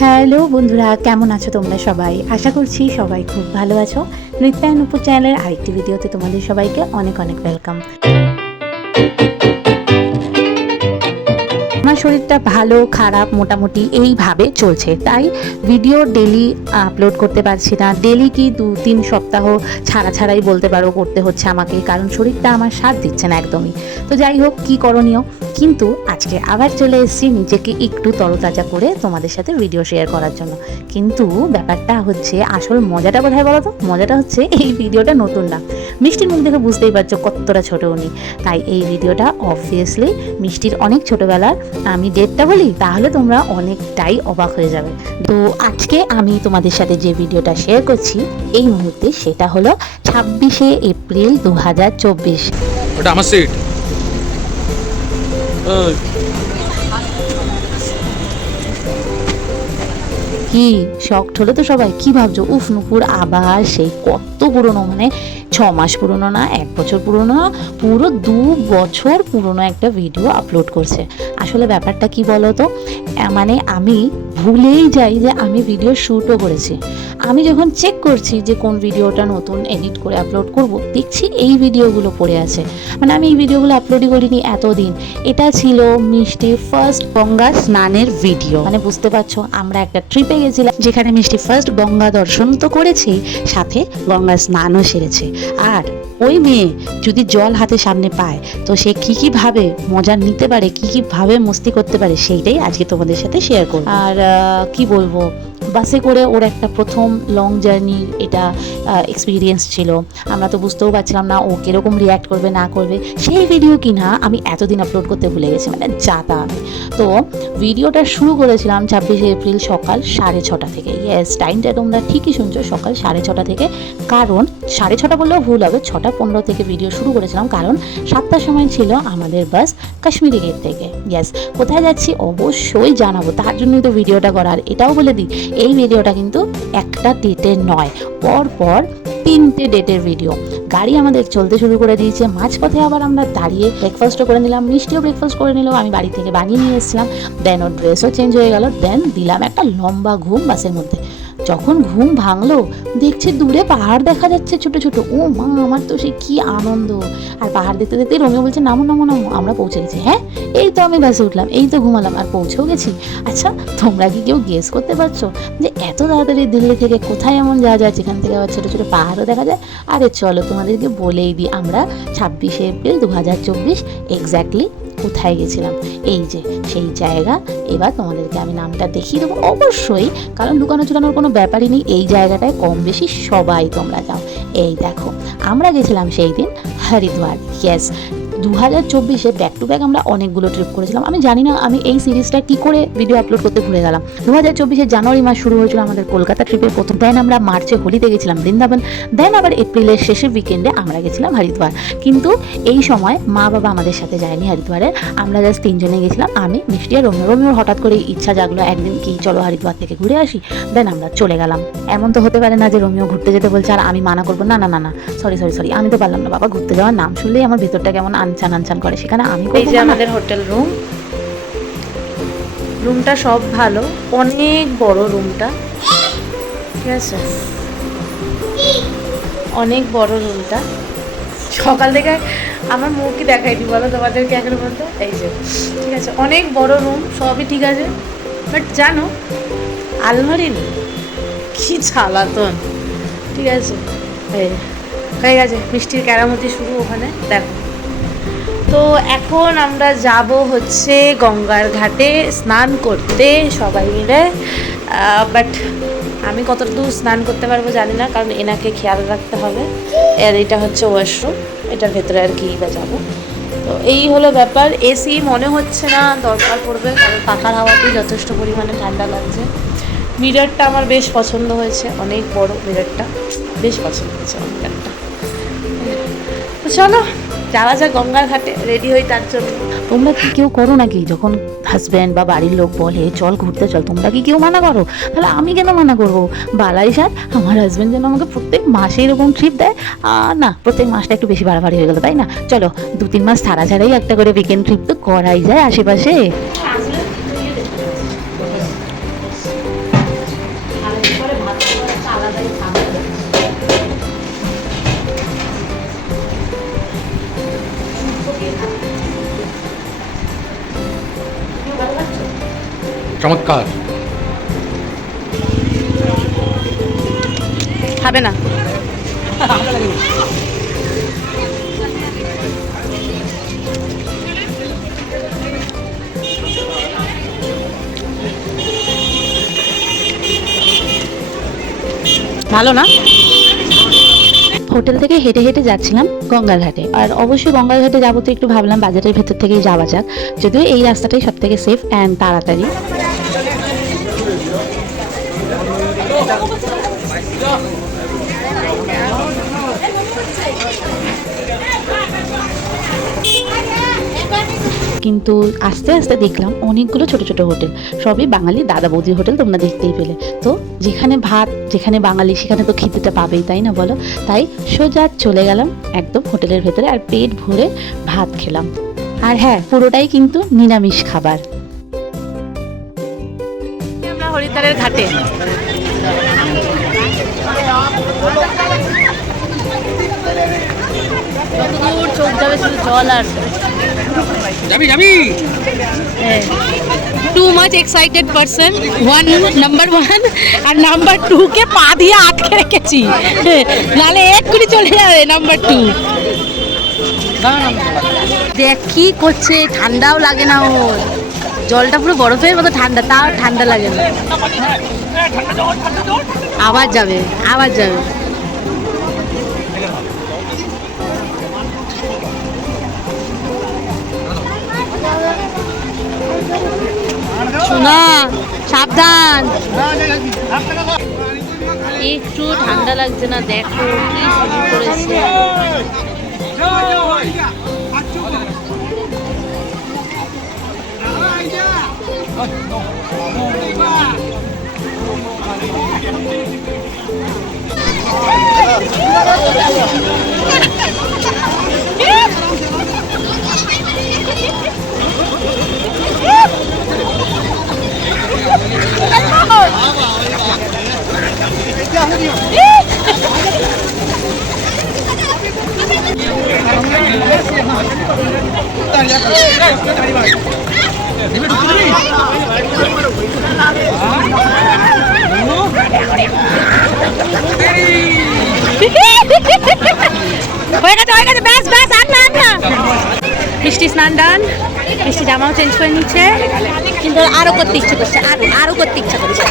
Hello বন্ধুরা, কেমন আছো তোমরা সবাই? আশা করছি সবাই খুব ভালো আছো। নৃত্যায়ন উপর চ্যানেলের আরেকটি ভিডিওতে তোমাদের সবাইকে অনেক অনেক ওয়েলকাম। আমার শরীরটা ভালো খারাপ মোটামুটি এইভাবে চলছে, তাই ভিডিও ডেলি আপলোড করতে পারছি না। ডেলি কি 2-3 সপ্তাহ ছাড়াই বলতে পারো করতে হচ্ছে আমাকে, কারণ শরীরটা আমার সাথ দিচ্ছে না একদমই। তো যাই হোক, কি করণীয়। কিন্তু আজকে আবার চলে এসেছি নিজেকে একটু তরতাজা করে তোমাদের সাথে ভিডিও শেয়ার করার জন্য। কিন্তু ব্যাপারটা হচ্ছে, আসল মজাটা কোথায় বলো তো? মজাটা হচ্ছে এই ভিডিওটা নতুন না। মিষ্টির মুখ দেখে বুঝতেই পারছো কতটা ছোট উনি। তাই এই ভিডিওটা অবভিয়াসলি মিষ্টির অনেক ছোটোবেলার। আমি ডেটটা বলি তাহলে তোমরা অনেকটাই অবাক হয়ে যাবে। তো আজকে আমি তোমাদের সাথে যে ভিডিওটা শেয়ার করছি এই মুহূর্তে, সেটা হলো 26শে এপ্রিল 2024। ওটা আমার সিট। কি শকড হলো তো সবাই? কি ভাবছো? উফ, নুপুর আবার সেই কত পুরনো, মানে 6 মাস পুরনো না, 1 বছর পুরনো না, পুরো 2 বছর পুরনো একটা ভিডিও আপলোড করছে। আসলে ব্যাপারটা কি বলো তো, মানে আমি ভুলেই যাই যে আমি ভিডিও শ্যুটও করেছি। আমি যখন চেক করছি যে কোন ভিডিওটা নতুন এডিট করে আপলোড করব, দেখছি এই ভিডিওগুলো পড়ে আছে। মানে আমি এই ভিডিওগুলো আপলোডই করিনি এতদিন। এটা ছিল মিষ্টির ফার্স্ট গঙ্গা স্নানের ভিডিও। মানে বুঝতে পারছো, আমরা একটা ট্রিপে গেছিলাম যেখানে মিষ্টি ফার্স্ট গঙ্গা দর্শন তো করেছেই, সাথে গঙ্গা স্নানও সেরেছে। আর ওই মেয়ে যদি জল হাতে সামনে পায় তো সে কী ভাবে মজা নিতে পারে, কী ভাবে মস্তি করতে পারে, সেইটাই আজকে তোমাদের সাথে শেয়ার করব। আর কি বলবো, বাসে করে ওর একটা প্রথম লং জার্নির এটা এক্সপিরিয়েন্স ছিল। আমরা তো বুঝতেও পারছিলাম না ও কীরকম রিয়্যাক্ট করবে না করবে। সেই ভিডিও কিনা আমি এতদিন আপলোড করতে ভুলে গেছি, মানে যাতা আমি। তো ভিডিওটা শুরু করেছিলাম 26শে এপ্রিল সকাল 6:30 থেকে। ইয়েস, টাইমটা তোমরা ঠিকই শুনছো, সকাল 6:30 থেকে। কারণ 6:30 বললেও ভুল হবে, 6:15 থেকে ভিডিও শুরু করেছিলাম, কারণ 7টার সময় ছিল আমাদের বাস কাশ্মীরি গেট থেকে। ইয়েস, কোথায় যাচ্ছি অবশ্যই জানাবো, তার জন্যই তো ভিডিওটা করার। এটাও বলে দিই, এই ভিডিওটা কিন্তু একটা ডেটের নয়, পর 3টে ডেটের ভিডিও। গাড়ি আমাদের চলতে শুরু করে দিয়েছে, মাঝপথে আবার আমরা দাঁড়িয়ে ব্রেকফাস্টও করে নিলাম, মিষ্টিও ব্রেকফাস্ট করে নিল, আমি বাড়ি থেকে বানিয়ে নিয়ে এসেছিলাম। দেন ওর ড্রেসও চেঞ্জ হয়ে গেল, দেন দিলাম একটা লম্বা ঘুম বাসের মধ্যে। যখন ঘুম ভাঙলো, দেখছি দূরে পাহাড় দেখা যাচ্ছে ছোট ছোট। ও মা, আমার তো সে কি আনন্দ! আর পাহাড় দেখতে দেখতে রোমিও বলছে নামো নামো নামো, আমরা পৌঁছে গেছি। হ্যাঁ, এই তো আমি বাসে উঠলাম, এই তো ঘুমালাম, আর পৌঁছেও গেছি। আচ্ছা, তোমরা কি কেউ গেস করতে পারছো যে এত তাড়াতাড়ি দিল্লি থেকে কোথায় এমন যাওয়া যায় যেখান থেকে আবার ছোটো ছোটো পাহাড়ও দেখা যায়? আরে চলো তোমাদেরকে বলেই দিই, আমরা 26শে এপ্রিল 2024 এক্স্যাক্টলি কোথায় গেছিলাম। এই যে সেই জায়গা। এবার তোমাদেরকে আমি নামটা দেখিয়ে দেবো অবশ্যই, কারণ লুকানো চুকানোর কোনো ব্যাপারই নেই। এই জায়গাটায় কম বেশি সবাই তোমরা যাও। এই দেখো, আমরা গেছিলাম সেই দিন হরিদ্বার। ইয়েস, 2024-এ ব্যাক টু ব্যাক আমরা অনেকগুলো ট্রিপ করেছিলাম। আমি জানি না আমি এই সিরিজটা কি করে ভিডিও আপলোড করতে ভুলে গেলাম। 2024-এর জানুয়ারি মাস শুরু হয়েছিল আমাদের কলকাতা ট্রিপের প্রথম। দেন আমরা মার্চে হোলিতে গেছিলাম বৃন্দাবন। দেন আবার এপ্রিলের শেষের উইকেন্ডে আমরা গেছিলাম হরিদ্বার। কিন্তু এই সময় মা বাবা আমাদের সাথে যায়নি হরিদ্বারে। আমরা জাস্ট 3জনে গেছিলাম, আমি, মিষ্টি আর রোমিও। রোমিওর হঠাৎ করে ইচ্ছা জাগলো একদিন কি চলো হরিদ্বার থেকে ঘুরে আসি। দেন আমরা চলে গেলাম। এমন তো হতে পারে না যে রোমিও ঘুরতে যেতে বলছে আর আমি মানা করবো। না না না না, সরি, আমি তো পারলাম না বাবা। ঘুরতে যাওয়ার নাম শুনলেই আমার ভেতরটা কেমন আনচান করে, সেখানে আমি। এই যে আমাদের হোটেল রুমটা সব ভালো, অনেক বড় রুমটা, ঠিক আছে, অনেক বড় রুমটা। সকাল থেকে আমার মুখ কি দেখাইনি বলো তোমাদেরকে এখনো পর্যন্ত? এই যে, ঠিক আছে, অনেক বড় রুম, সবই ঠিক আছে, বাট জানো আলমারি নেই। কি জ্বালাতন! ঠিক আছে, হয়ে গেছে মিষ্টির কেরামতি শুরু ওখানে, দেখো। তো এখন আমরা যাব হচ্ছে গঙ্গার ঘাটে স্নান করতে সবাই মিলে। বাট আমি কতটুকু স্নান করতে পারবো জানি না, কারণ এনাকে খেয়াল রাখতে হবে। আর এটা হচ্ছে ওয়াশরুম, এটার ভেতরে আর কি বা যাবো। তো এই হলো ব্যাপার। এসি মনে হচ্ছে না দরকার পড়বে, কারণ পাখার হাওয়াতেই যথেষ্ট পরিমাণে ঠান্ডা লাগছে। মিররটা আমার বেশ পছন্দ হয়েছে, অনেক বড় মিররটা, বেশ পছন্দ হয়েছে আমার মিররটা। তো চলো যাওয়া যাক গঙ্গার ঘাটে, রেডি হই তার জন্য। তোমরা কি কেউ করো নাকি যখন হাজব্যান্ড বা বাড়ির লোক বলে চল ঘুরতে চল, তোমরা কি কেউ মানা করো? তাহলে আমি কেন মানা করবো? বালাই সার আমার হাজব্যান্ড যেন আমাকে প্রত্যেক মাসে এরকম ট্রিপ দেয়। না, প্রত্যেক মাসটা একটু বেশি বাড়াবাড়ি হয়ে গেলো, তাই না? চলো 2-3 মাস ছাড়া ছাড়াই একটা করে উইকেন্ড ট্রিপ তো করাই যায় আশেপাশে। চমৎকার। খাবে না? ভালো না? হোটেল থেকে হেঁটে হেঁটে যাচ্ছিলাম গঙ্গার ঘাটে, আর অবশ্যই গঙ্গার ঘাটে যাবো তো একটু ভাবলাম বাজারের ভেতর থেকেই যাওয়া যাক, যদিও এই রাস্তাটাই সব থেকে সেফ অ্যান্ড তাড়াতাড়ি। কিন্তু আস্তে আস্তে দেখলাম অনেকগুলো ছোট ছোট হোটেল, সবই বাঙালি দাদা বৌদি হোটেল, তোমরা দেখতেই পেলে। তো যেখানে ভাত, যেখানে বাঙালি, সেখানে তো খিদেটা পাবেই, তাই না বলো? তাই সোজা চলে গেলাম একদম হোটেলের ভেতরে, আর পেট ভরে ভাত খেলাম। আর হ্যাঁ, পুরোটাই কিন্তু নিরামিষ খাবার। আমরা হরিদ্বারের ঘাটে। যতদূর চোখ যাবে শুধু জল আর যাবি যাবি। Too much excited person, number 1 আর নাম্বার 2 কে পা দিয়ে আটকে রেখেছি, নালে এক্ষুনি চলে যাবে নাম্বার 2। দেখ কি করছে, ঠান্ডাও লাগে না ওর, জলটা পুরো বরফের মতো ঠান্ডা, তাও ঠান্ডা লাগে না। আবার যাবে, আবার যাবে। শোনা, সাবধান, একটু ঠান্ডা লাগছে না, দেখো কি শুরু করেছে। হয়ে গেছে, হয়ে গেছে, ব্যাস ব্যাস, আর না, আর না। মিষ্টি স্নান ডান, মিষ্টি জামাও চেঞ্জ করে নিচ্ছে, কিন্তু আরো করতে ইচ্ছে করছে, আরো করতে ইচ্ছে করছে,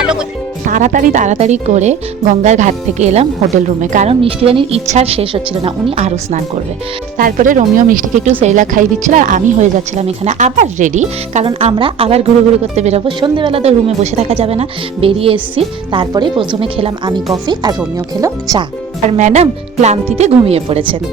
আরো করতে। তাড়াতাড়ি তাড়াতাড়ি করে গঙ্গার ঘাট থেকে এলাম হোটেল রুমে, কারণ মিষ্টিরানির ইচ্ছার শেষ হচ্ছিল না, উনি আরও স্নান করবে। তারপরে রোমিও মিষ্টিকে একটু সেরেলাক খাইয়ে দিচ্ছিল, আর আমি হয়ে যাচ্ছিলাম এখানে আবার রেডি, কারণ আমরা আবার ঘুরে করতে বেরোবো। সন্ধ্যেবেলা তো রুমে বসে থাকা যাবে না, বেরিয়ে এসেছি। তারপরে প্রথমে খেলাম আমি কফি, আর রোমিও খেলো চা, আর ম্যাডাম ক্লান্তিতে ঘুমিয়ে পড়েছেন।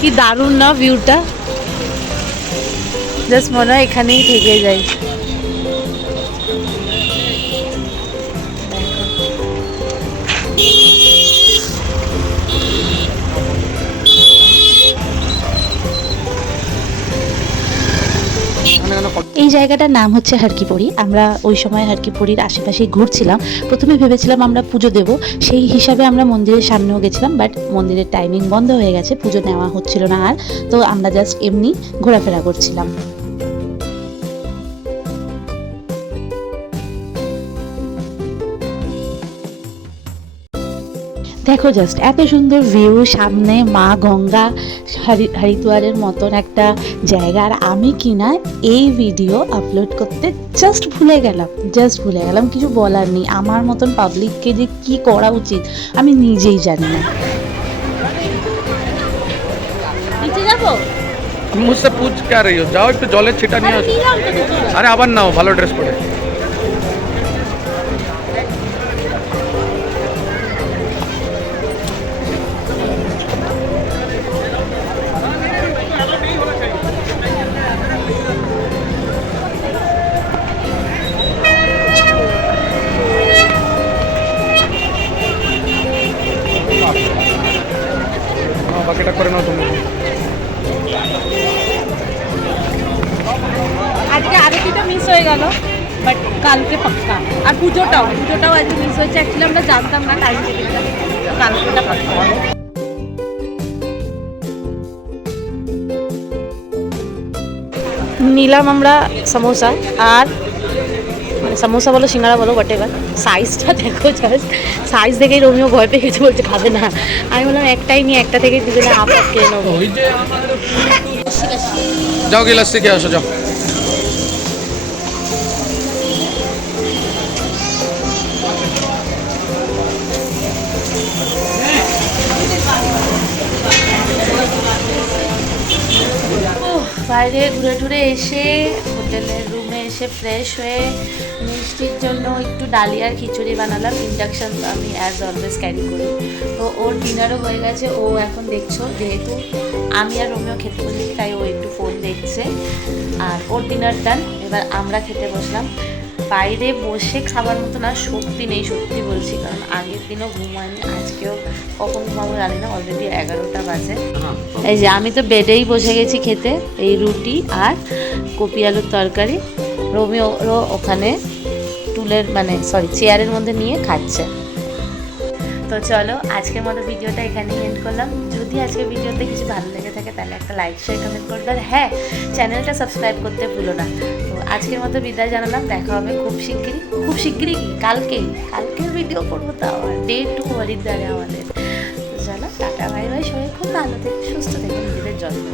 কি দারুণ না ভিউটা, জাস্ট মনে হয় এখানেই থেকে যাই। এই জায়গাটার নাম হচ্ছে হারকিপড়ি। আমরা ওই সময় হারকিপড়ির আশেপাশে ঘুরছিলাম। প্রথমে ভেবেছিলাম আমরা পুজো দেব, সেই হিসাবে আমরা মন্দিরের সামনেও গেছিলাম, বাট মন্দিরের টাইমিং বন্ধ হয়ে গেছে, পুজো নেওয়া হচ্ছিল না আর। তো আমরা জাস্ট এমনি ঘোরাফেরা করছিলাম। দেখো জাস্ট এত সুন্দর ভিউ, সামনে মা গঙ্গা, হরিদ্বারের মতন একটা জায়গা, আর আমি কিনা এই ভিডিও আপলোড করতে জাস্ট ভুলে গেলাম। কিছু বলার নেই, আমার মতন পাবলিককে যে কি করা উচিত আমি নিজেই জানি না। নিচে যাবো, मुझसे पूछ क्या रही हो? जाओ একটু জলের ছিটা নিয়ে আসো। আরে আবার নাও, ভালো ড্রেস পরে। প্যাক করে নাও তুমি। আজকে আরতিটা মিস হয়ে গেল, বাট কালকে পাক্কা। আর পুজোটাও আজকে মিস হয়েছে। অ্যাকচুয়ালি আমরা জানতাম না টাইম টেবিলটা, কালকেটা পাক্কা হবে। নিলাম আমরা সমোসা, আর মানে সমোসা বলো সিঙ্গাড়া বলো হোয়াট এভার, সাইজটা দেখো জাস্ট। সাইজ দেখেই রোমিও ভয় পেয়ে গেছে, বলছে খাবে না। আমি বললাম একটাই নিয়ে একটা থেকে দিবে না, হাফ হাফ খেয়ে নেবো। ওই যে যাও গিলাস থেকে আসো, যাও। বাইরে ঘুরে টুরে এসে হোটেলের রুমে এসে ফ্রেশ হয়ে মিষ্টির জন্য একটু ডালিয়ার খিচুড়ি বানালাম। ইন্ডাকশান আমি অ্যাজ অলওয়েজ ক্যারি করি। তো ওর ডিনারও হয়ে গেছে। ও এখন দেখছো, যেহেতু আমি আর রোমিও খেতে বসেছি তাই ও একটু ফোন দেখছে। আর ওর ডিনার ডান। এবার আমরা খেতে বসলাম। বাইরে বসে খাবার মতো না সত্যি নেই, সত্যি বলছি, কারণ আগের দিনও ঘুমাইনি, আজকেও কখন ঘুমাবো জানি না, অলরেডি 11টা বাজে। এই যে আমি তো বেডেই বসে গেছি খেতে, এই রুটি আর কপি আলুর তরকারি। রোমিও ওখানে টুলের চেয়ারের মধ্যে নিয়ে খাচ্ছে। তো চলো আজকের মতো ভিডিওটা এখানেই এন্ড করলাম। যদি আজকের ভিডিওতে কিছু ভালো লেগে থাকে তাহলে একটা লাইক শেয়ার কমেন্ট করবে, আর হ্যাঁ, চ্যানেলটা সাবস্ক্রাইব করতে ভুলো না। তো আজকের মতো বিদায় জানালাম, দেখা হবে খুব শিগগিরই কালকের ভিডিও করবো, তাও ডে 2 হরিদ্বারে আমাদের। তো চলো টাটা, বাই বাই। সবাই খুব ভালো থেকে সুস্থ থেকে নিজেদের যত্ন।